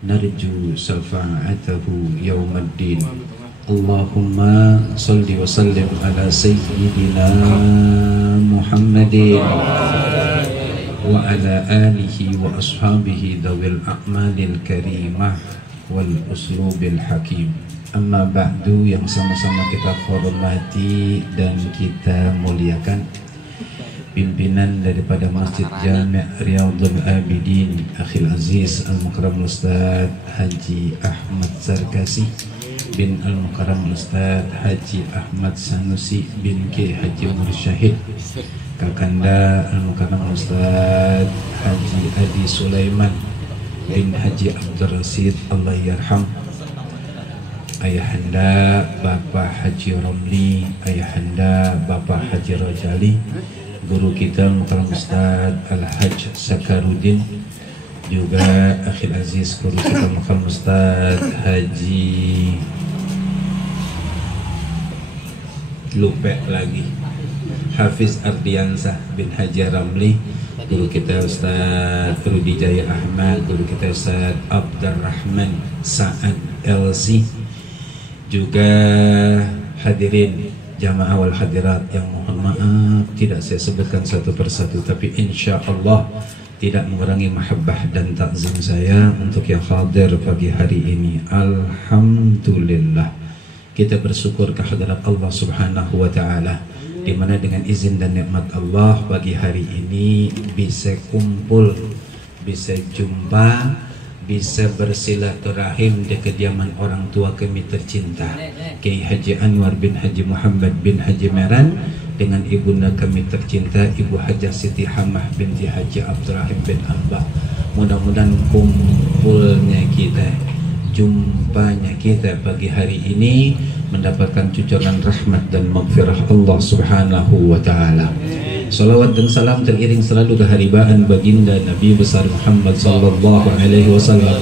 narju syafa'atahu yaumaddin. Allahumma salli wa sallim ala sayyidina Muhammadin wa ala alihi wa ashabihi dawil a'malil karimah wal uslubil hakim. Amma ba'du, yang sama-sama kita hormati dan kita muliakan pimpinan daripada Masjid Jami' Riyadhul Abidin Akhil Aziz Al-Mukarram Ustaz Haji Ahmad Sarkasi bin Al-Mukarram Ustaz Haji Ahmad Sanusi bin K. Haji Mursyahid, Kakanda Al-Mukarram Ustaz Haji Adi Sulaiman bin Haji Abdul Rasid Allah yarham, Ayahanda Bapak Haji Romli, Ayahanda Bapak Haji Rojali, guru kita Mukarram Ustaz Al-Hajj Sakarudin, juga Akhil Aziz guru kita Mukarram Ustaz Haji lupa lagi Hafiz Ardiansah bin Haji Ramli, guru kita Ustaz Rudi Jaya Ahmad, guru kita Ustaz Abdurrahman Sa'ad LC, juga hadirin jamaah wal hadirat yang mohon maaf tidak saya sebutkan satu persatu, tapi insya Allah tidak mengurangi mahabbah dan takzim saya untuk yang hadir pagi hari ini. Alhamdulillah, kita bersyukur kehadirat Allah Subhanahu wa Ta'ala, di mana dengan izin dan nikmat Allah pagi hari ini bisa kumpul, bisa jumpa, bisa bersilaturahim di kediaman orang tua kami tercinta Kiai Haji Anwar bin Haji Muhammad bin Haji Meran dengan ibunda kami tercinta Ibu Hajah Siti Hamah binti Haji Abdurrahim bin Ambah. Mudah-mudahan kumpulnya kita, jumpanya kita pagi hari ini mendapatkan cucuran rahmat dan maghfirah Allah Subhanahu wa Ta'ala. Salawat dan salam teriring selalu keharibaan baginda Nabi besar Muhammad sallallahu alaihi wasallam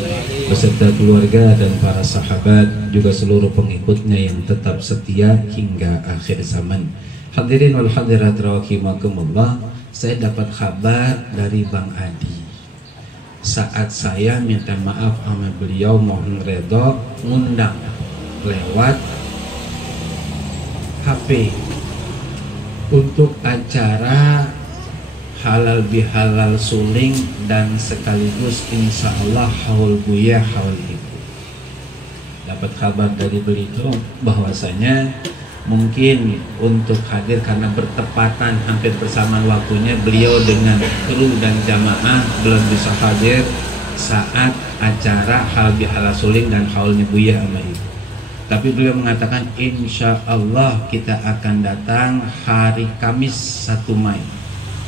beserta keluarga dan para sahabat, juga seluruh pengikutnya yang tetap setia hingga akhir zaman. Hadirin wal hadirat rahimakumullah, saya dapat kabar dari Bang Adi. Saat saya minta maaf sama beliau, mohon redho, ngundang lewat HP untuk acara halal bihalal suling dan sekaligus insya Allah haul buya haul ibu. Dapat kabar dari beliau bahwasanya mungkin untuk hadir karena bertepatan hampir bersamaan waktunya beliau dengan kru dan jamaah belum bisa hadir saat acara halal bihalal suling dan haulnya buya sama ibu. Tapi beliau mengatakan insya Allah kita akan datang hari Kamis 1 Mei.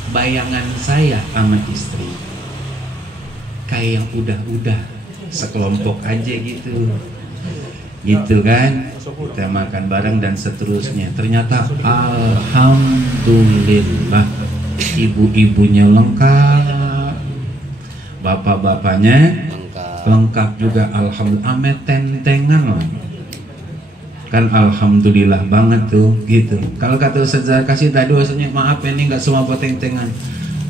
Bayangan saya sama istri kayak yang udah sekelompok aja gitu kan, kita makan bareng dan seterusnya. Ternyata alhamdulillah ibu-ibunya lengkap, bapak-bapaknya lengkap juga, alhamdulillah, ame tentengan lah kan, alhamdulillah banget tuh gitu. Kalau kata Ustaz Kasih tadi bahasanya maaf ini nggak semua poteng-tengan.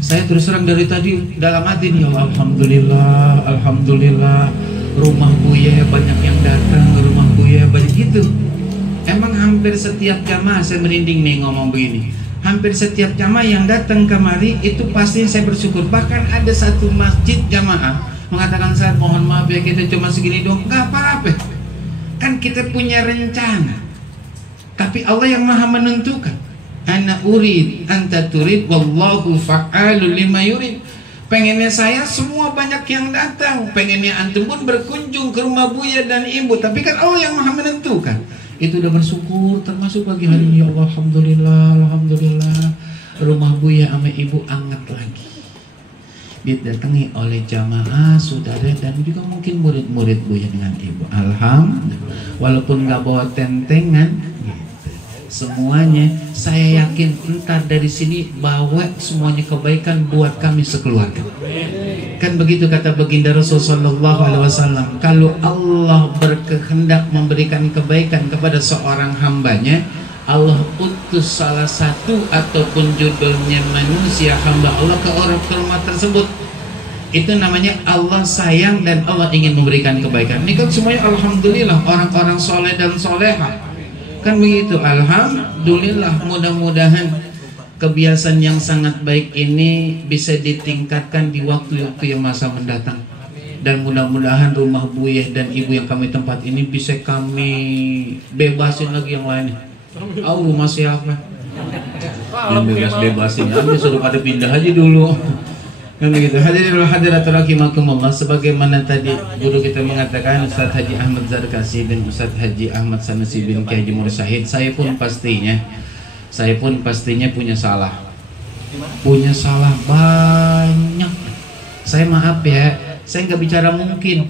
Saya terus terang dari tadi dalam hati nih, alhamdulillah, alhamdulillah, rumah Buya banyak yang datang, rumah Buya banyak gitu. Emang hampir setiap jamaah, saya merinding nih ngomong begini, hampir setiap jamaah yang datang kemari itu pasti saya bersyukur. Bahkan ada satu masjid jamaah mengatakan, saya mohon maaf ya kita cuma segini dong. Nggak apa-apa, kan kita punya rencana, tapi Allah yang maha menentukan. Ana urid anta turid wallahu fa'alul lima yurid. Pengennya saya semua banyak yang datang, pengennya antum pun berkunjung ke rumah Buya dan ibu, tapi kan Allah yang maha menentukan. Itu udah bersyukur termasuk pagi hari ini. Ya Allah, alhamdulillah, alhamdulillah, rumah Buya sama ibu anget lagi, didatangi oleh jamaah, saudara, dan juga mungkin murid-murid Buya dengan ibu. Alhamdulillah, walaupun nggak bawa tentengan gitu. Semuanya saya yakin entar dari sini bawa semuanya kebaikan buat kami sekeluarga. Kan begitu kata baginda Rasulullah SAW, kalau Allah berkehendak memberikan kebaikan kepada seorang hambanya, Allah utus salah satu ataupun judulnya manusia hamba Allah ke orang ke rumah tersebut. Itu namanya Allah sayang dan Allah ingin memberikan kebaikan. Ini kan semuanya alhamdulillah orang-orang soleh dan soleha. Kan begitu, alhamdulillah. Mudah-mudahan kebiasaan yang sangat baik ini bisa ditingkatkan di waktu-waktu yang masa mendatang. Dan mudah-mudahan rumah Buyeh dan ibu yang kami tempat ini bisa kami bebasin lagi yang lainnya. Rumah siapa? Yang bebas-bebasin aja, suruh pada pindah aja dulu. Kan begitu. Hadirin hadirat rahimakumullah, sebagaimana tadi guru kita mengatakan, Ustaz Haji Ahmad Zarkasi dan Ustaz Haji Ahmad Sanusi bin Kiai Haji Mursyid Syahid, saya pun pastinya punya salah banyak. Saya maaf ya, saya nggak bicara mungkin.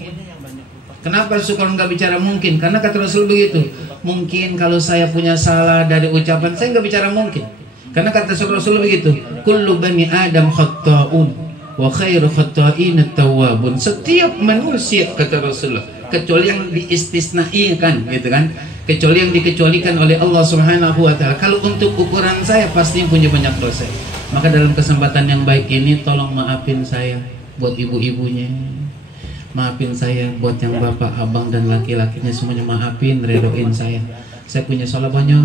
Kenapa suka nggak bicara mungkin? Karena kata Rasul begitu. Mungkin kalau saya punya salah dari ucapan, saya nggak bicara mungkin. Karena kata Rasul begitu. Kullu bani Adam khatta'un wa khairu khatta'in at-tawwabun. Setiap manusia, kata Rasulullah, kecuali yang diistisnaikan, gitu kan? Kecuali yang dikecualikan oleh Allah Subhanahu wa taala. Kalau untuk ukuran saya pasti punya banyak dosa. Maka dalam kesempatan yang baik ini tolong maafin saya buat ibu-ibunya. Maafin saya buat yang bapak, abang dan laki-lakinya, semuanya maafin, redoin saya. Saya punya salah banyak.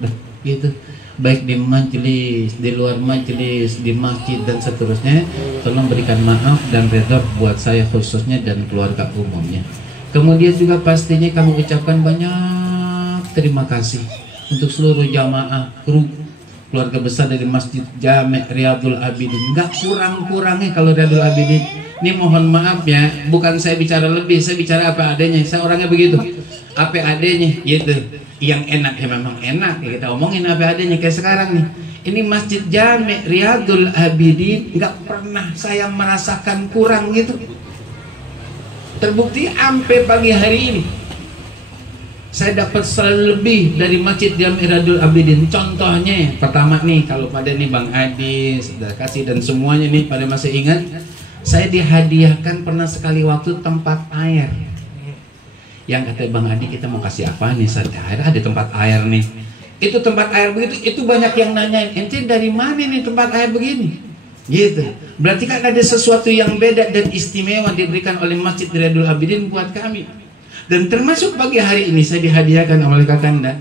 Dah, gitu. Baik di majelis, di luar majelis, di masjid dan seterusnya, tolong berikan maaf dan redha buat saya khususnya dan keluarga umumnya. Kemudian juga pastinya kamu ucapkan banyak terima kasih untuk seluruh jamaah kru keluarga besar dari Masjid Jami' Riyadul Abidin. Enggak kurang-kurangnya kalau Riyadul Abidin. Ini mohon maaf ya, bukan saya bicara lebih, saya bicara apa adanya. Saya orangnya begitu, apa adanya gitu. Yang enak ya memang enak ya, kita omongin apa adanya. Kayak sekarang nih, ini Masjid Jami' Riyadul Abidin, nggak pernah saya merasakan kurang gitu. Terbukti sampai pagi hari ini saya dapat selalu lebih dari Masjid Jami' Riyadul Abidin. Contohnya pertama nih, kalau pada nih Bang Adi, sudah kasih dan semuanya nih pada masih ingat, saya dihadiahkan pernah sekali waktu tempat air. Yang kata Bang Adi, kita mau kasih apa nih? Air, ada tempat air nih. Itu tempat air begitu, itu banyak yang nanyain, ente dari mana nih tempat air begini? Gitu. Berarti kan ada sesuatu yang beda dan istimewa diberikan oleh Masjid Riyadul Abidin buat kami. Dan termasuk pagi hari ini saya dihadiahkan oleh Kakanda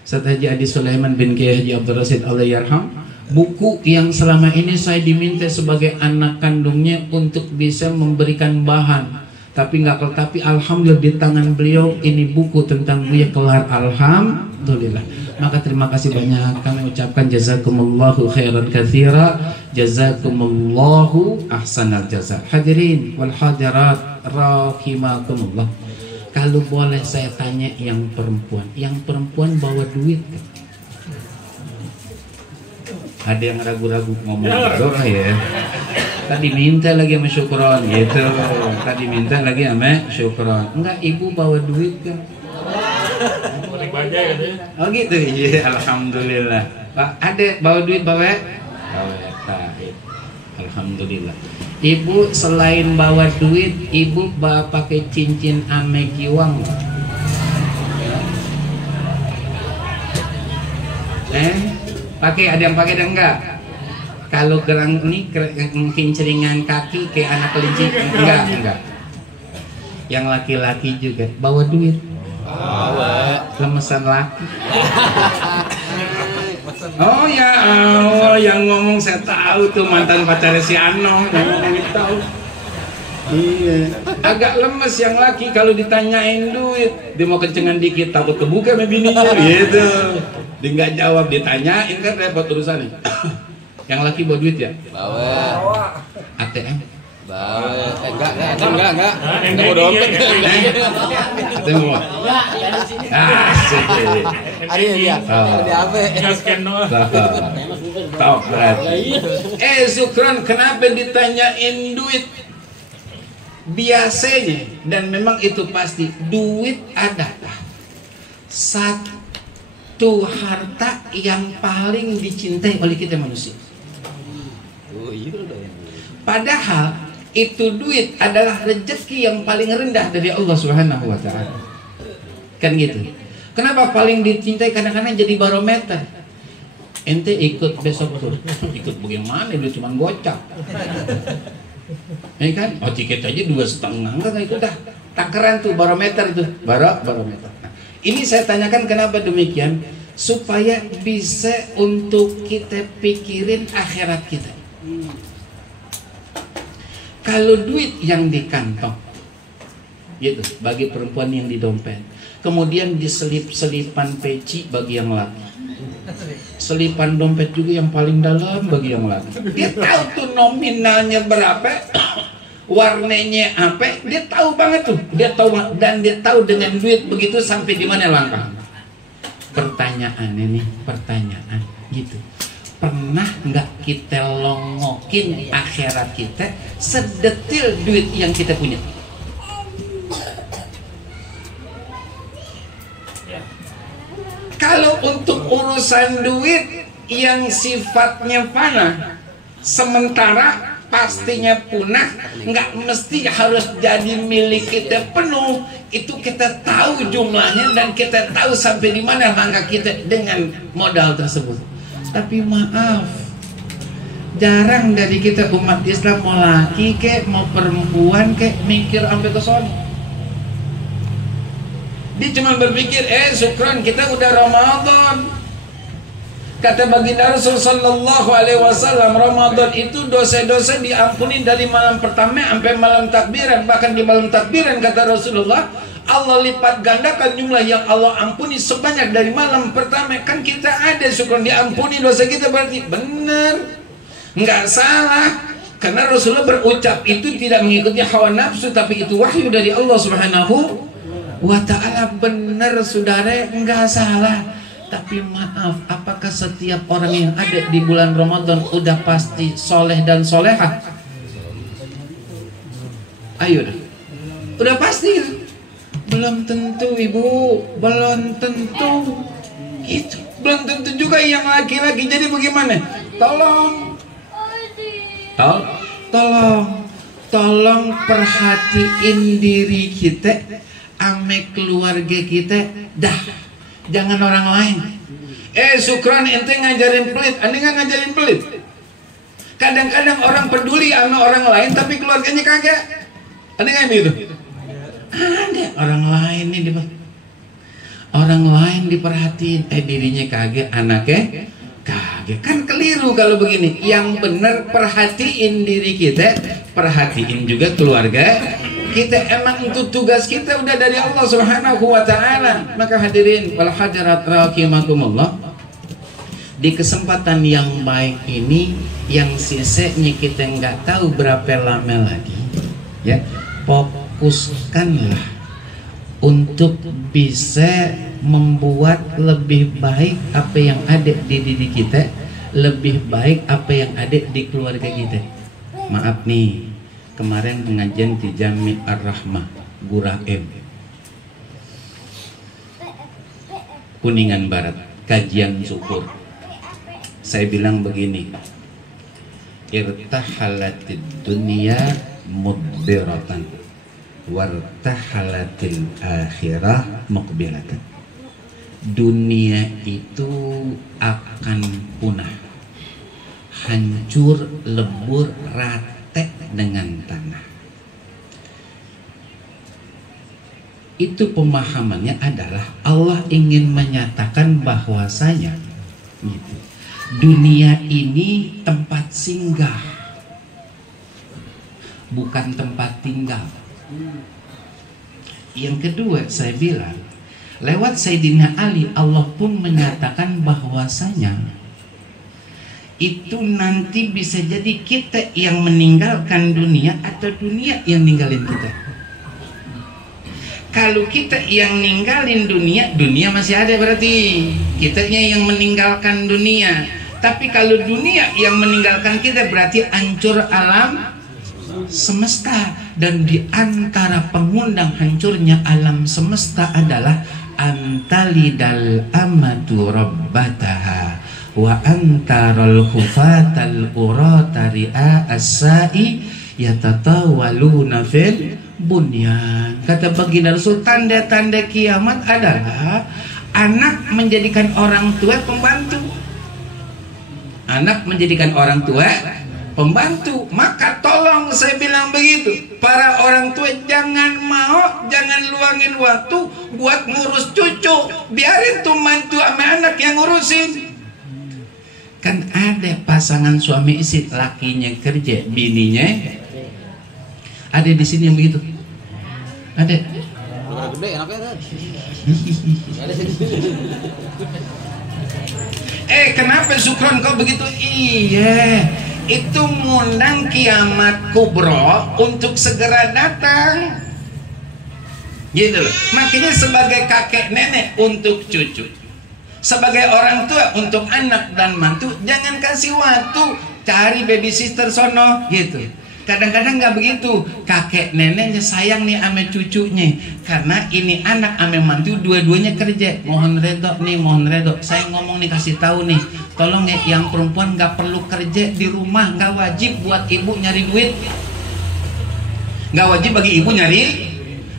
Ustaz Haji Adi Sulaiman bin Kiai Haji Abdul Rasid Allahyarham, buku yang selama ini saya diminta sebagai anak kandungnya untuk bisa memberikan bahan. Tapi alhamdulillah di tangan beliau ini buku tentang Buya kelar, alhamdulillah. Maka terima kasih banyak kami ucapkan jazakumullahu khairan katsira, jazakumullahu ahsanal jaza. Hadirin wal hadirat rahimakumullah. Kalau boleh saya tanya yang perempuan bawa duit kan? Ada yang ragu-ragu ngomong berdoa ya. Tadi minta lagi sama syukron gitu. Tadi minta lagi sama syukron. Enggak, ibu bawa duit kan? Oh gitu. Iya, alhamdulillah. Pak, ada bawa duit bawa? Alhamdulillah. Ibu selain bawa duit, ibu bawa pakai cincin ame giwang. Pakai, ada yang pakai dan enggak? Kalau gerang ini mungkin ceringan kaki kayak anak kelinci, enggak. Yang laki-laki juga bawa duit. Bawa. Lemesan laki. Oh ya, yang ngomong saya tahu tuh mantan pacarnya si Anong, yang ngomong itu tahu. Iya. Agak lemes yang laki kalau ditanyain duit, dia mau kencengan dikit takut kebuka sama bininya, gitu. Dia nggak jawab, ditanyain kan repot urusannya. Yang laki bawa duit ya? Bawa. ATM? Bawa. Enggak. Enggak mau dompet. ATM bawa? Ada ya? Ada apa? Enggak scan doang. Tahu berarti. Syukran, kenapa ditanyain duit? Biasanya, dan memang itu pasti, duit adalah satu harta yang paling dicintai oleh kita manusia. Padahal itu duit adalah rezeki yang paling rendah dari Allah Subhanahu wa taala. Kan gitu. Kenapa paling dicintai? Kadang-kadang jadi barometer. ente ikut besok tuh. Ikut bagaimana, dia cuma gocap. Ya kan? Oh tiket aja 2,5, enggak itu dah. Takaran tuh, barometer tuh, barometer. Nah, ini saya tanyakan kenapa demikian, supaya bisa untuk kita pikirin akhirat kita. Kalau duit yang di kantong, gitu, bagi perempuan yang di dompet, kemudian diselip-selipan peci bagi yang laki. Selipan dompet juga yang paling dalam bagi yang laki. Dia tahu tuh nominalnya berapa, warnanya apa, dia tahu banget tuh. Dia tahu, dan dia tahu dengan duit begitu sampai di mana langkah. Pertanyaan ini, pertanyaan gitu. Pernah nggak kita longokin akhirat kita sedetil duit yang kita punya? Kalau untuk urusan duit yang sifatnya fana, sementara pastinya punah, nggak mesti harus jadi milik kita penuh. Itu kita tahu jumlahnya dan kita tahu sampai di mana langkah kita dengan modal tersebut. Tapi maaf, jarang dari kita umat Islam, mau laki kek mau perempuan kek mikir sampai ke sono. Dia cuma berpikir, syukran kita udah Ramadan. Kata baginda Rasul sallallahu alaihi wasallam, Ramadan itu dosa-dosa diampuni dari malam pertama sampai malam takbiran. Bahkan di malam takbiran kata Rasulullah, Allah lipat gandakan jumlah yang Allah ampuni sebanyak dari malam pertama. Kan kita ada syukran diampuni dosa kita, berarti benar, nggak salah. Karena Rasulullah berucap itu tidak mengikuti hawa nafsu, tapi itu wahyu dari Allah Subhanahu wa ta'ala. Benar saudara, enggak salah. Tapi maaf, apakah setiap orang yang ada di bulan Ramadan udah pasti soleh dan solehah? Ayo dah, udah pasti gitu? Belum tentu ibu, belum tentu gitu. Belum tentu juga yang laki-laki. Jadi bagaimana? Tolong perhatiin diri kita, ame keluarga kita, dah, jangan orang lain. Syukran ente ngajarin pelit, ane nggak ngajarin pelit. Kadang-kadang orang peduli sama orang lain tapi keluarganya kagak. Ada nggak begitu? Ada orang lain nih, orang lain diperhatiin, dirinya kagak, anaknya kagak. Kan keliru kalau begini. Yang benar perhatiin diri kita, perhatiin juga keluarga kita. Emang itu tugas kita udah dari Allah Subhanahu wa ta'ala. Maka hadirin wal hadirat rahimakumullah, di kesempatan yang baik ini, yang sisanya kita nggak tahu berapa lama lagi, ya, fokuskanlah untuk bisa membuat lebih baik apa yang ada di diri kita, lebih baik apa yang ada di keluarga kita. Maaf nih, kemarin pengajian di Jami Ar-Rahmah Gurah M, Kuningan Barat, kajian syukur. Saya bilang begini, irtahalatid dunya mudbiratan wartahalatil akhirah muqbilatan. Dunia itu akan punah, hancur, lebur, rata dengan tanah. Itu pemahamannya adalah Allah ingin menyatakan bahwasanya gitu, dunia ini tempat singgah, bukan tempat tinggal. Yang kedua, saya bilang lewat Sayyidina Ali, Allah pun menyatakan bahwasanya itu nanti bisa jadi kita yang meninggalkan dunia atau dunia yang ninggalin kita. Kalau kita yang ninggalin dunia, dunia masih ada, berarti kitanya yang meninggalkan dunia. Tapi kalau dunia yang meninggalkan kita, berarti hancur alam semesta. Dan di antara pengundang hancurnya alam semesta adalah antalidal amatu rabbataha wa antaral khufatal urata ri'a as-sa'i yatatawaluna fil bunyan. Kata baginda Rasul, tanda-tanda kiamat adalah anak menjadikan orang tua pembantu. Anak menjadikan orang tua pembantu. Maka tolong saya bilang begitu, para orang tua jangan luangin waktu buat ngurus cucu, biarin tuh mantu sama anak yang ngurusin. Kan ada pasangan suami istri, lakinya kerja, bininya ada di sini yang begitu. Ada. Gede anaknya kan. Kenapa Sukron kau begitu? Iya, itu ngundang kiamat kubro untuk segera datang. Gitu loh. Makanya sebagai kakek nenek untuk cucu, sebagai orang tua untuk anak dan mantu, jangan kasih waktu cari babysitter sono gitu. Kadang-kadang nggak begitu, kakek neneknya sayang nih ame cucunya, karena ini anak ame mantu dua-duanya kerja. Mohon redo, saya ngomong nih, kasih tahu nih, tolong ya, yang perempuan nggak perlu kerja di rumah, nggak wajib buat ibu nyari duit, nggak wajib bagi ibu nyari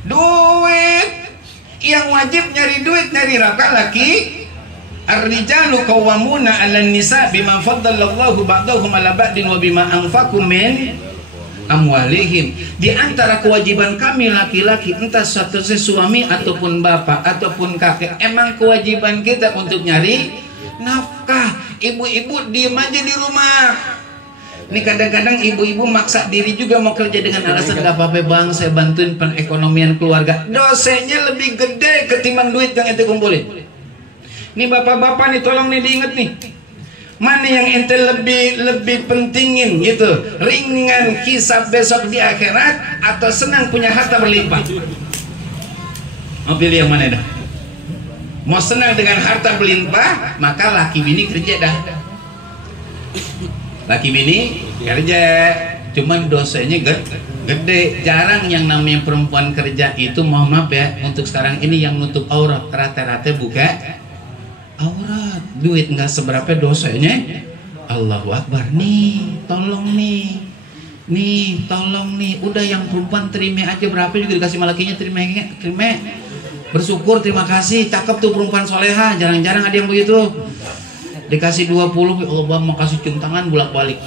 duit. Yang wajib nyari duit, nyari laki. Ar-rijalu qawwamuna 'alan nisa bima faddalallahu ba'dahum 'ala ba'din wa bima anfaqu min amwalihim. Di antara kewajiban kami laki-laki, entah statusnya suami ataupun bapak ataupun kakek, emang kewajiban kita untuk nyari nafkah. Ibu-ibu diem aja di rumah. Ini kadang-kadang ibu-ibu maksa diri juga mau kerja dengan alasan gak apa-apa bang, saya bantuin perekonomian keluarga. Dosanya lebih gede ketimbang duit yang ente kumpulin. Ini bapak-bapak nih, tolong nih diinget nih, mana yang ente lebih pentingin gitu, ringan hisab besok di akhirat atau senang punya harta berlimpah? Mau pilih yang mana dah? Mau senang dengan harta berlimpah, maka laki bini kerja dah. Laki bini kerja, cuman dosanya gede. Jarang yang namanya perempuan kerja itu, mohon maaf ya, untuk sekarang ini yang nutup aurat rata-rata buka aurat. Duit nggak seberapa, dosanya Allahu Akbar. Nih tolong nih tolong nih, udah yang perempuan terima aja, berapa juga dikasih malakinya, terima, bersyukur, terima kasih, cakep tuh perempuan soleha. Jarang-jarang ada yang begitu, dikasih 20, Allah bang mau kasih cium tangan bolak-balik.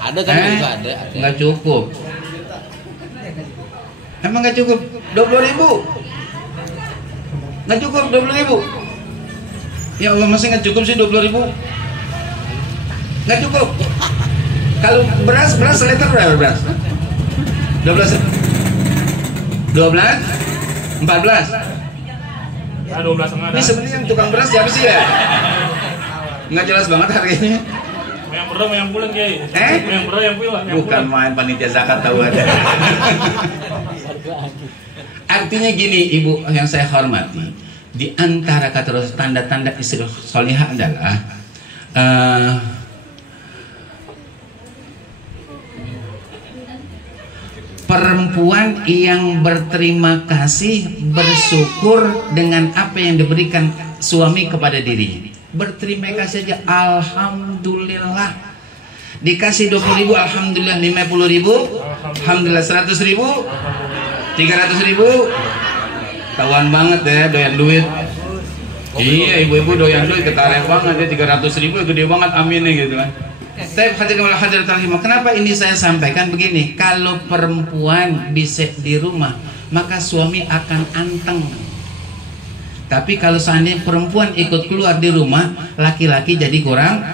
Ada kan juga ada. Nggak cukup, emang nggak cukup 20.000. Nggak cukup 20.000. Ya Allah, masih nggak cukup sih 20.000. Nggak cukup. Kalau beras liter berapa beras? 12, 14. Ya 12 setengah. Ini sebenarnya yang tukang beras siapa sih ya? Nggak jelas banget harganya. Yang pernah yang pulang Kiai. Yang pernah yang pulang. Bukan main panitia zakat tahu ada. Artinya gini, ibu yang saya hormati, di antara kata Rasul, tanda-tanda istri solihah adalah perempuan yang berterima kasih, bersyukur dengan apa yang diberikan suami kepada dirinya. Berterima kasih aja, alhamdulillah. Dikasih 20.000, alhamdulillah. 50.000, alhamdulillah. 100.000, 300.000, tahuan banget ya doyan duit. Iya, ibu-ibu doyan duit, ketarik banget ya. 300.000 gede banget, amin gitu kan. Saya kenapa ini saya sampaikan begini? Kalau perempuan bisa di rumah, maka suami akan anteng. Tapi kalau seandainya perempuan ikut keluar di rumah, laki-laki jadi kurang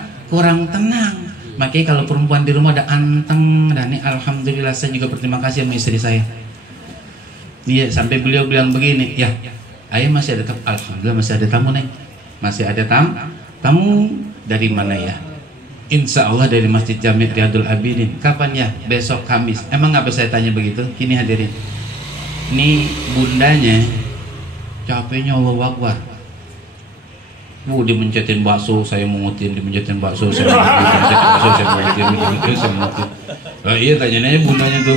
tenang. Makanya kalau perempuan di rumah ada anteng, dan ini alhamdulillah saya juga berterima kasih sama istri saya. Iya, sampai beliau bilang begini, ya, ayah masih ada, alhamdulillah masih ada tamu nih, masih ada tamu dari mana ya? Insya Allah dari Masjid Jami' Riyadul Abidin. Kapan ya? Besok Kamis. Emang apa saya tanya begitu? Kini hadirin, ini bundanya capeknya Allah Akbar. Dimencetin bakso, saya mengutin, dimencetin bakso, saya mengutin. Iya, tanya-nanya bundanya tuh.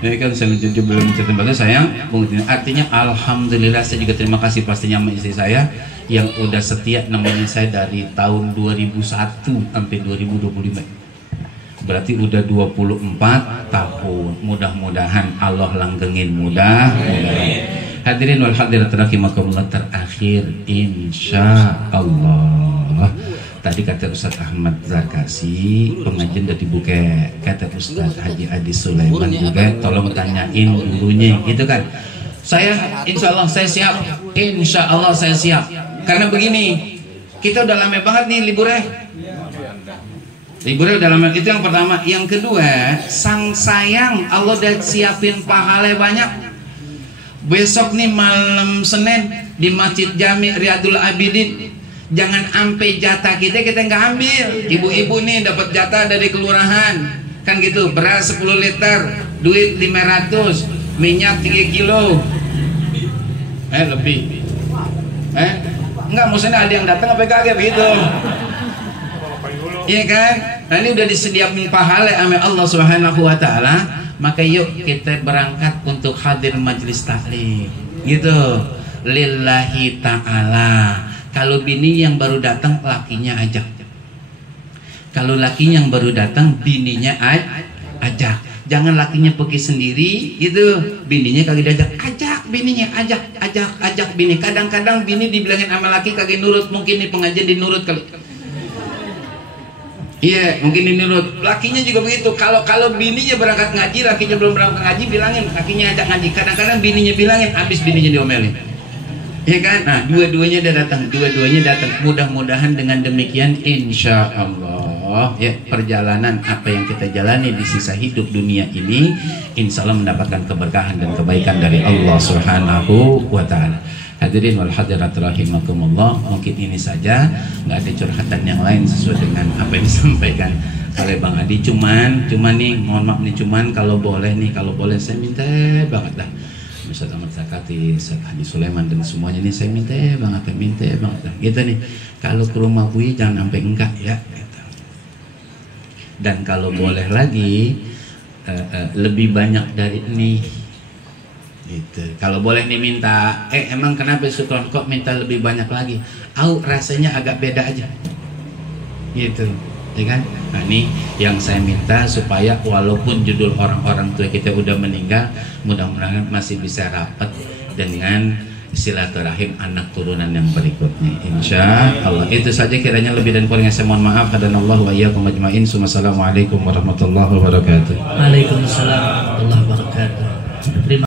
Ini kan saya belum mencetin bakso, saya mengutin. Artinya alhamdulillah, saya juga terima kasih pastinya sama istri saya yang udah setia nemenin saya dari tahun 2001 sampai 2025. Berarti udah 24 tahun. Mudah-mudahan Allah langgengin, mudah-mudahan. Hadirin wal hadirat rahimakumullah, terakhir insya Allah Tadi kata Ustadz Ahmad Zarkasi, pengajian udah dibuka. Kata Ustadz Haji Adi Sulaiman juga, tolong tanyain gurunya, gitu kan. Saya, insya Allah saya siap. Insya Allah saya siap. Karena begini, kita udah lama banget nih liburnya. Liburnya udah lama, itu yang pertama. Yang kedua, sang sayang Allah udah siapin pahala banyak. Besok nih malam Senin di Masjid Jami Riyadul Abidin, jangan ampe jatah kita nggak ambil. Ibu-ibu nih dapat jatah dari kelurahan, kan gitu, beras 10 liter, duit 500, minyak 3 kilo, lebih, enggak, maksudnya ada yang datang apa kagak begitu, iya kan? Nah ini udah disediakan pahala sama Allah Subhanahu Wa Taala. Maka yuk kita berangkat untuk hadir majelis taklim, gitu, lillahi ta'ala. Kalau bini yang baru datang, lakinya ajak. Kalau laki yang baru datang, bininya ajak. Jangan lakinya pergi sendiri, gitu, bininya kagak diajak. Ajak bininya, ajak bini. Kadang-kadang bini dibilangin sama laki kagak nurut, mungkin nih pengajian dinurut kali. Iya, mungkin dinurut. Lakinya juga begitu. Kalau bininya berangkat ngaji, lakinya belum berangkat ngaji, bilangin lakinya ajak ngaji. Kadang-kadang bininya bilangin, habis bininya diomelin. Ya kan? Nah, dua-duanya udah datang, Mudah-mudahan dengan demikian, insya Allah, ya, perjalanan apa yang kita jalani di sisa hidup dunia ini, insya Allah mendapatkan keberkahan dan kebaikan dari Allah Subhanahu Wa Taala. Hadirin wal hadirat rahimakumullah, mungkin ini saja, nggak ada curhatan yang lain sesuai dengan apa yang disampaikan oleh Bang Adi. Cuman nih, mohon maaf nih, kalau boleh saya minta banget dah, Ustaz Ahmad Zakati, Ustaz Haji Sulaiman dan semuanya nih, saya minta banget dah. Gitu nih, kalau ke rumah Buya jangan sampai enggak ya. Gitu. Dan kalau boleh lagi lebih banyak dari ini. Gitu. Kalau boleh nih minta, emang kenapa Sukron kok minta lebih banyak lagi? Rasanya agak beda aja, gitu, ya kan? Nah ini yang saya minta, supaya walaupun judul orang-orang tua kita udah meninggal, mudah-mudahan masih bisa rapat dengan silaturahim anak turunan yang berikutnya, insya Allah. Itu saja, kiranya lebih dan kurangnya saya mohon maaf. Hadanallahu wa iyyakum ajmain. Assalamualaikum warahmatullahi wabarakatuh. Waalaikumsalam warahmatullahi wabarakatuh.